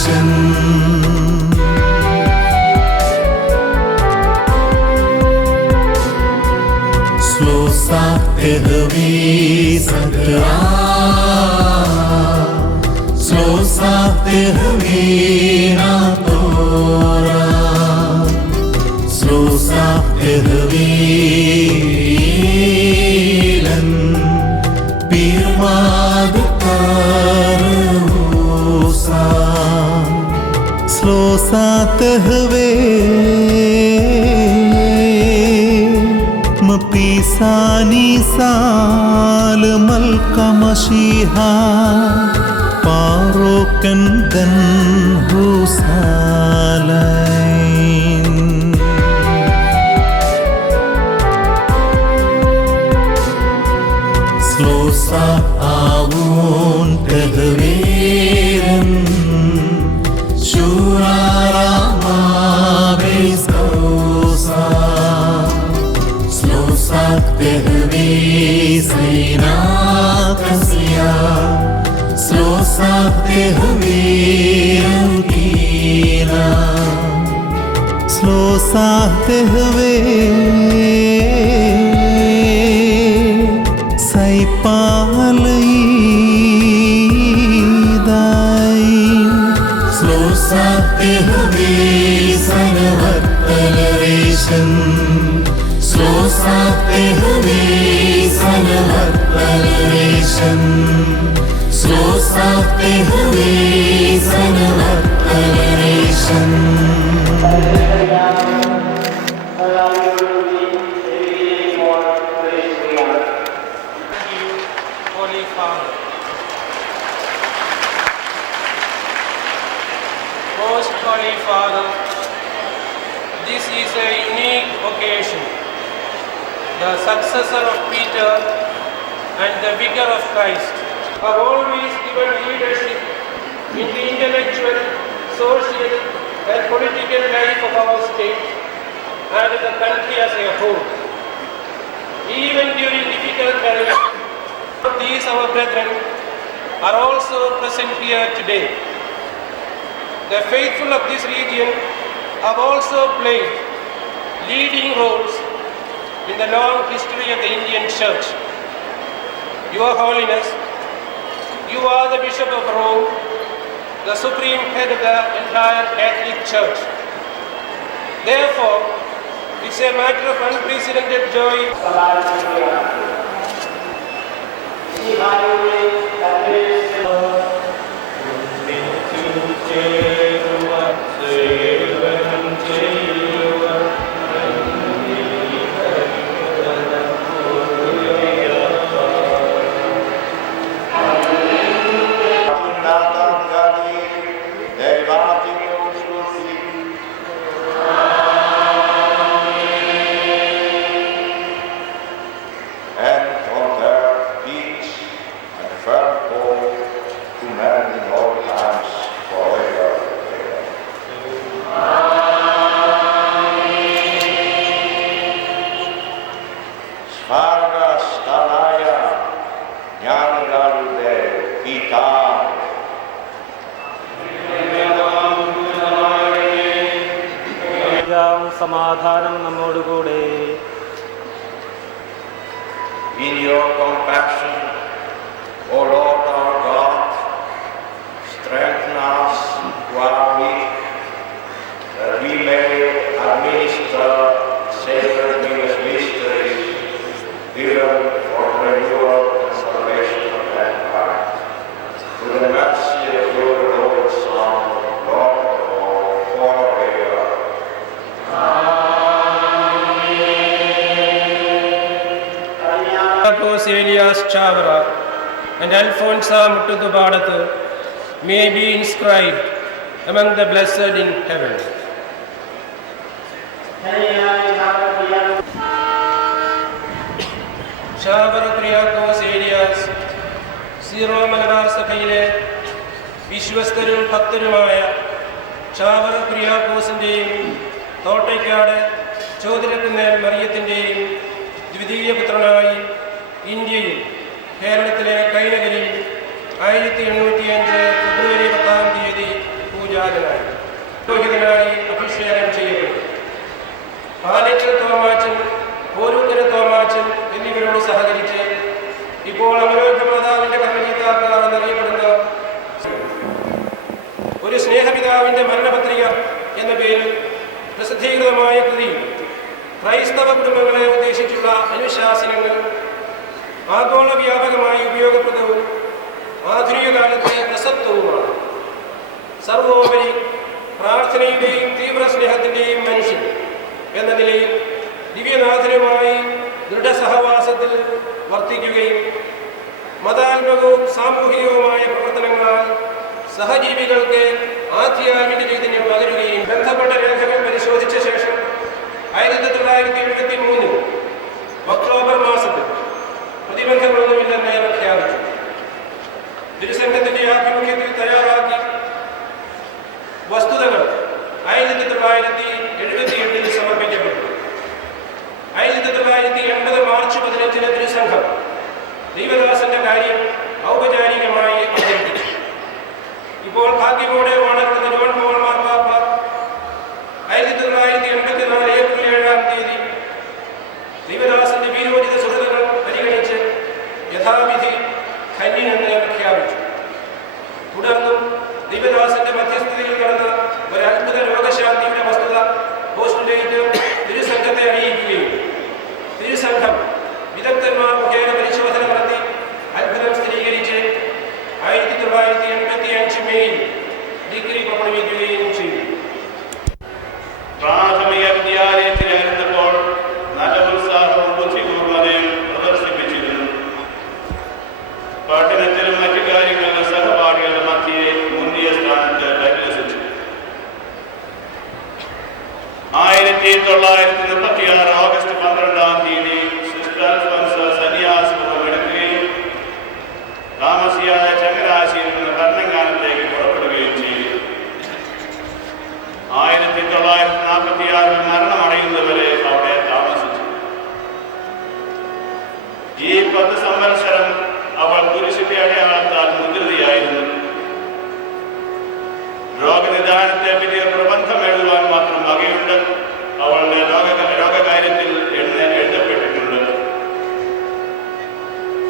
Sanavattalavesham Slosach Tehve Sakra Slosach े मपीसानी साल मल्कमशीहा पारोकन्दन् हुवेसन भक्तलवेशम् श्लोसाते हुवेसन भक्तलवेशम् श्लोसाते हुवेसन भक्तलवेशम् The successor of Peter and the vicar of Christ have always given leadership in the intellectual, social, and political life of our state and the country as a whole. Even during difficult times, these our brethren are also present here today. The faithful of this region have also played leading roles in the long history of the Indian Church. Your Holiness, you are the Bishop of Rome, the supreme head of the entire Catholic Church. Therefore, it's a matter of unprecedented joy സമാധാനം നമ്മോടുകൂടെ In your compassion, O Lord our God, strengthen us who are weak, that we may administer sacred mysteries given Elias Chavara and Alfonsa Muttutupadathu may be inscribed among the blessed in heaven. Chavara Kuriakose Elias Syro Malabar സഭയിലെ വിശ്വസ്തരും ഭക്തരുമായ ഷാവറ കുര്യാക്കോസിന്റെയും തോട്ടയ്ക്കാട് ചോദനക്കുന്നേൽ മറിയത്തിന്റെയും ദ്വിതീയ പുത്രനായി ഇന്ത്യയിൽ കേരളത്തിലെ കൈനകരിൽ ആയിരത്തി എണ്ണൂറ്റി അഞ്ച് ഫെബ്രുവരി പത്താം തീയതി പൂജാതനായി പുരോഹിതനായി അഭിഷേകം ചെയ്യപ്പെട്ടു. പാലച്ചൽ തോമാച്ചൻ തോമാച്ചൻ എന്നിവരോട് സഹകരിച്ച് ഇപ്പോൾ അമരോഗ്യ മാതാവിന്റെ കർമ്മീതാക്കാർ ഒരു സ്നേഹപിതാവിന്റെ മരണപത്രിക എന്ന പേരിൽ പ്രസിദ്ധീകൃതമായ കൃതി ക്രൈസ്തവ കുടുംബങ്ങളെ ഉദ്ദേശിച്ചുള്ള അനുശാസനങ്ങൾ ആഗോള വ്യാപകമായി ഉപയോഗപ്രദവും ആധുനിക കാലത്തെ പ്രസക്തവുമാണ്. സർവോപരി പ്രാർത്ഥനയുടെയും തീവ്ര സ്നേഹത്തിന്റെയും മനുഷ്യൻ എന്ന നിലയിൽ ദിവ്യനാഥനുമായി ദൃഢസഹവാസത്തിൽ വർത്തിക്കുകയും മതാത്മകവും സാമൂഹികവുമായ പ്രവർത്തനങ്ങളാൽ സഹജീവികൾക്ക് ആധ്യാത്മിക ചൈതന്യം പകരുകയും ബന്ധപ്പെട്ട രേഖകൾ പരിശോധിച്ച ശേഷം ആയിരത്തി തൊള്ളായിരത്തി എഴുപത്തി മൂന്നിൽ ഒക്ടോബർ മാസത്തിൽ പ്രതിബന്ധങ്ങളൊന്നുമില്ലെന്ന് പ്രഖ്യാപിച്ചു. തിരുസംഘത്തിന്റെ ആഭിമുഖ്യത്തിൽ തയ്യാറാക്കി വസ്തുതകൾ ആയിരത്തി തൊള്ളായിരത്തി എഴുപത്തി എട്ടിൽ സമർപ്പിക്കപ്പെട്ടു. ആയിരത്തി തൊള്ളായിരത്തി എൺപത് മാർച്ച് പതിനഞ്ചിന് തിരുസംഘം ദൈവദാസന്റെ കാര്യം ഔപചാരികമായി അവതരിപ്പിച്ചു. ഇപ്പോൾ ഭാഗ്യമോടെ വളർത്തുന്ന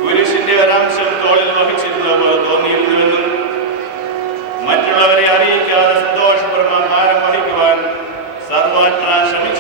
കുരിശിന്റെ ഒരംശം തോളിൽ വഹിച്ചിരുന്ന പോലെ തോന്നിയിരുന്നുവെന്നും മറ്റുള്ളവരെ അറിയിക്കാതെ സന്തോഷപൂർവം ഭാരം വഹിക്കുവാൻ സർവാത്ര ശ്രമിച്ചിരുന്നുവെന്നും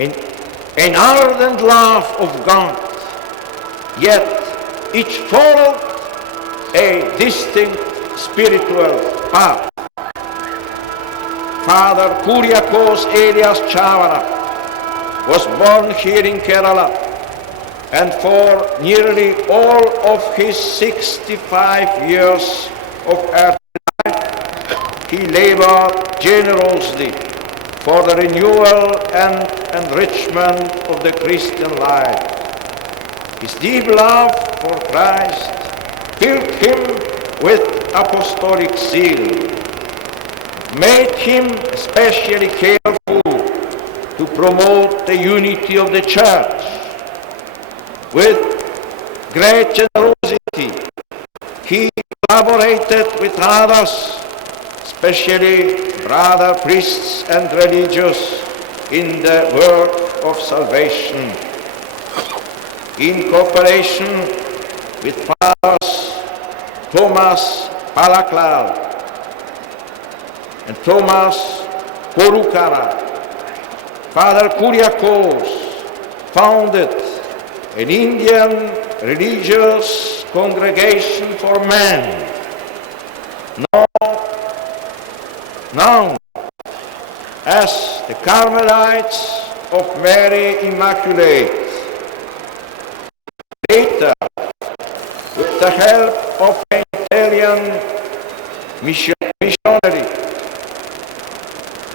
in an ardent love of God, yet each followed a distinct spiritual path. Father Kuriakos Elias Chavara was born here in Kerala, and for nearly all of his 65 years of earthly life, he labored generously for the renewal and enrichment of the Christian life. His deep love for Christ filled him with apostolic zeal, made him especially careful to promote the unity of the church. With great generosity, he collaborated with others, especially brother priests and religious, in the work of salvation. In cooperation with fathers Thomas Palaklal and Thomas Porukara, Father Kuriakos founded an Indian religious congregation for men, known, known as the Carmelites of Mary Immaculate. Later, with the help of an Italian missionary,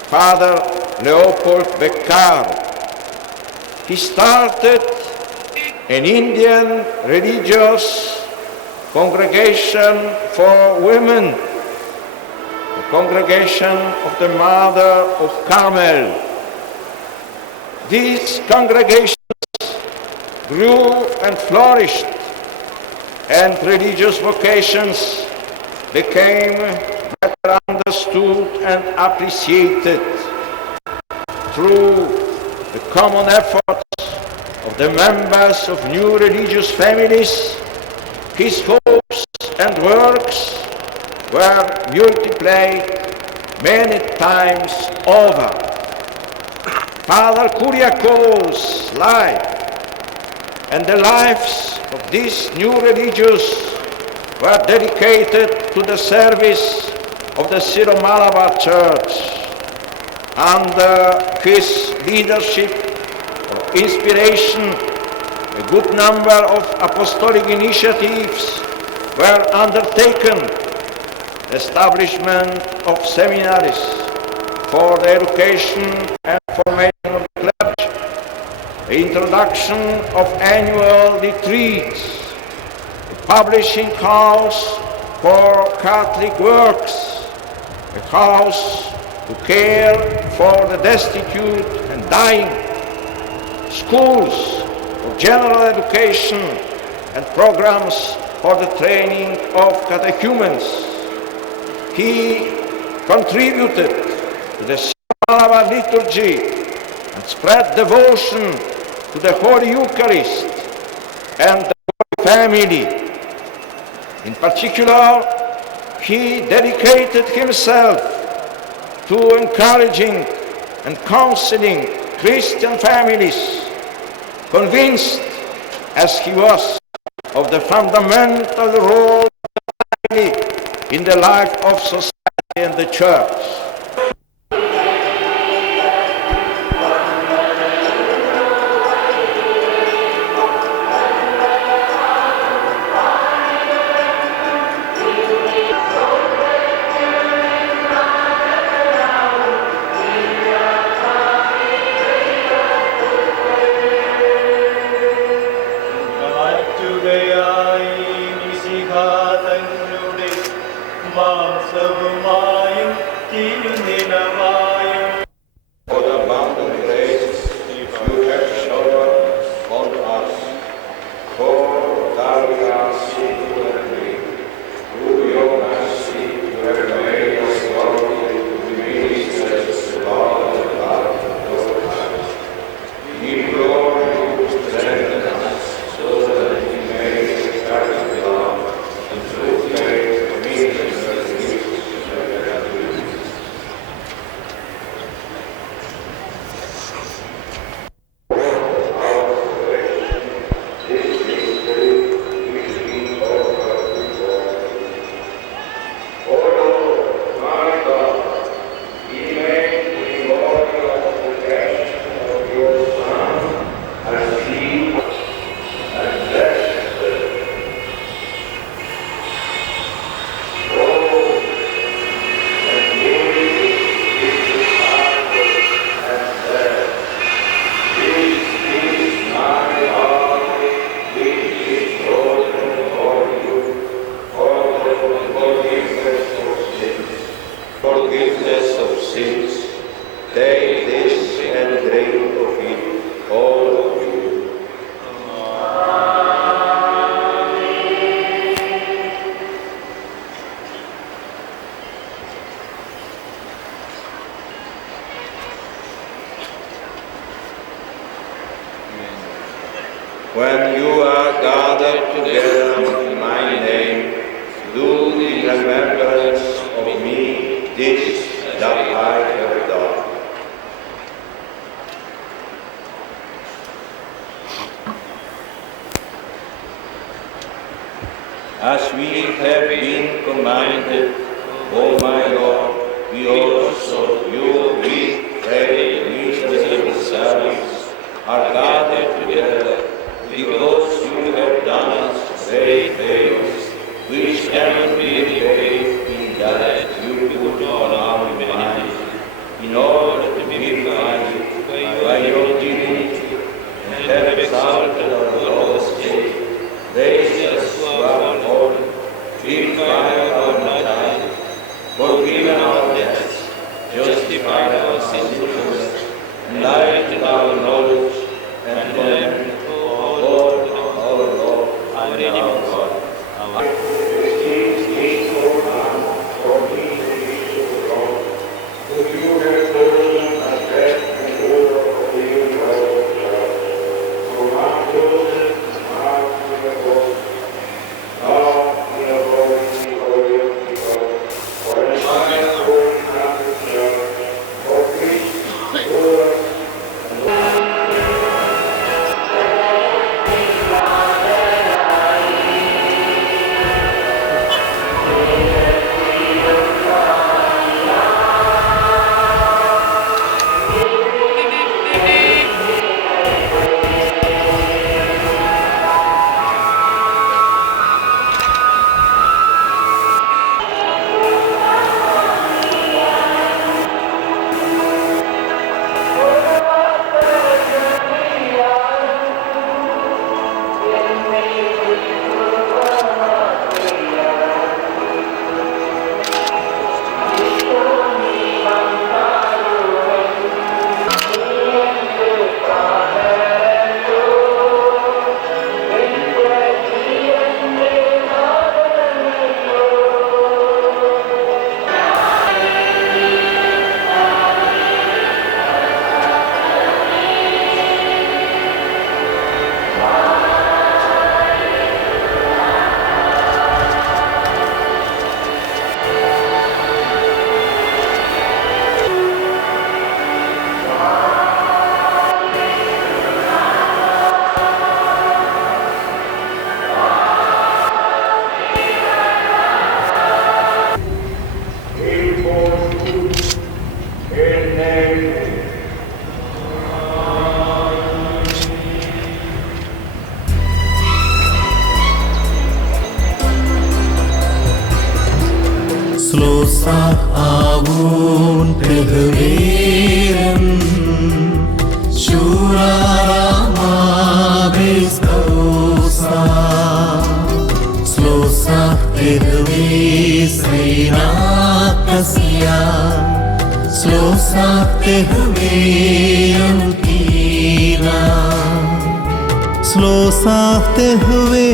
Father Leopold Beccaro, he started an Indian religious congregation for women, congregation of the Mother of Carmel. These congregations grew and flourished, and religious vocations became better understood and appreciated through the common efforts of the members of new religious families. His hopes and works were multiplied many times over. Father Kuriakou's life and the lives of these new religious were dedicated to the service of the Syro Malabar Church. Under his leadership of inspiration, a good number of apostolic initiatives were undertaken. Establishment of seminaries for the education and formation of the clergy, the introduction of annual retreats, a publishing house for Catholic works, a house to care for the destitute and dying, schools for general education and programs for the training of catechumens. He contributed to the Malabar liturgy and spread devotion to the Holy Eucharist and the Holy Family. In particular, he dedicated himself to encouraging and counseling Christian families, convinced as he was of the fundamental role of the family in the life of society and the church. Forgiven our debts, justified our sinfulness, enlightened our knowledge, and then, O Lord, our Lord, and our God, our ശ്രീനാഥസ്യാ ശ്ലോസാഹ്വേയം തീരാ ശ്ലോസാഹ്വേ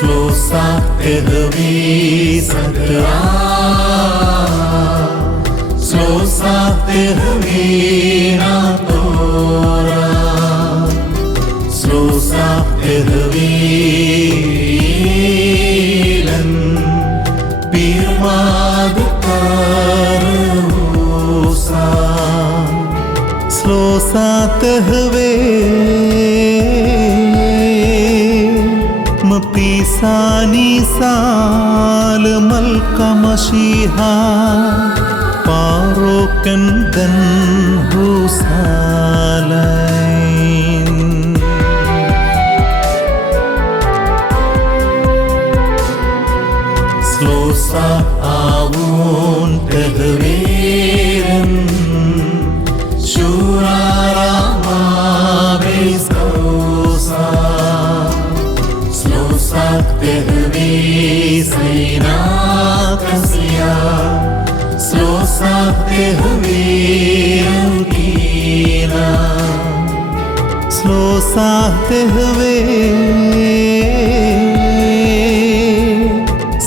ஸ்லோசாத்தெதுவே Chatra ஸ்லோசாத்தெதுவே நாத்தோரா ஸ்லோசாத்தெதுவே ஸ்லோசாத்தகவே ലിസാനിസാൽ മൽക്കമശീഹ പാറോക്കൻ then ഹുസാലൈൻ സ്ലോസ ആവൂൻ തെഹവേരൻ Slosa tehve antina slow साहते हुए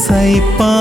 सैपा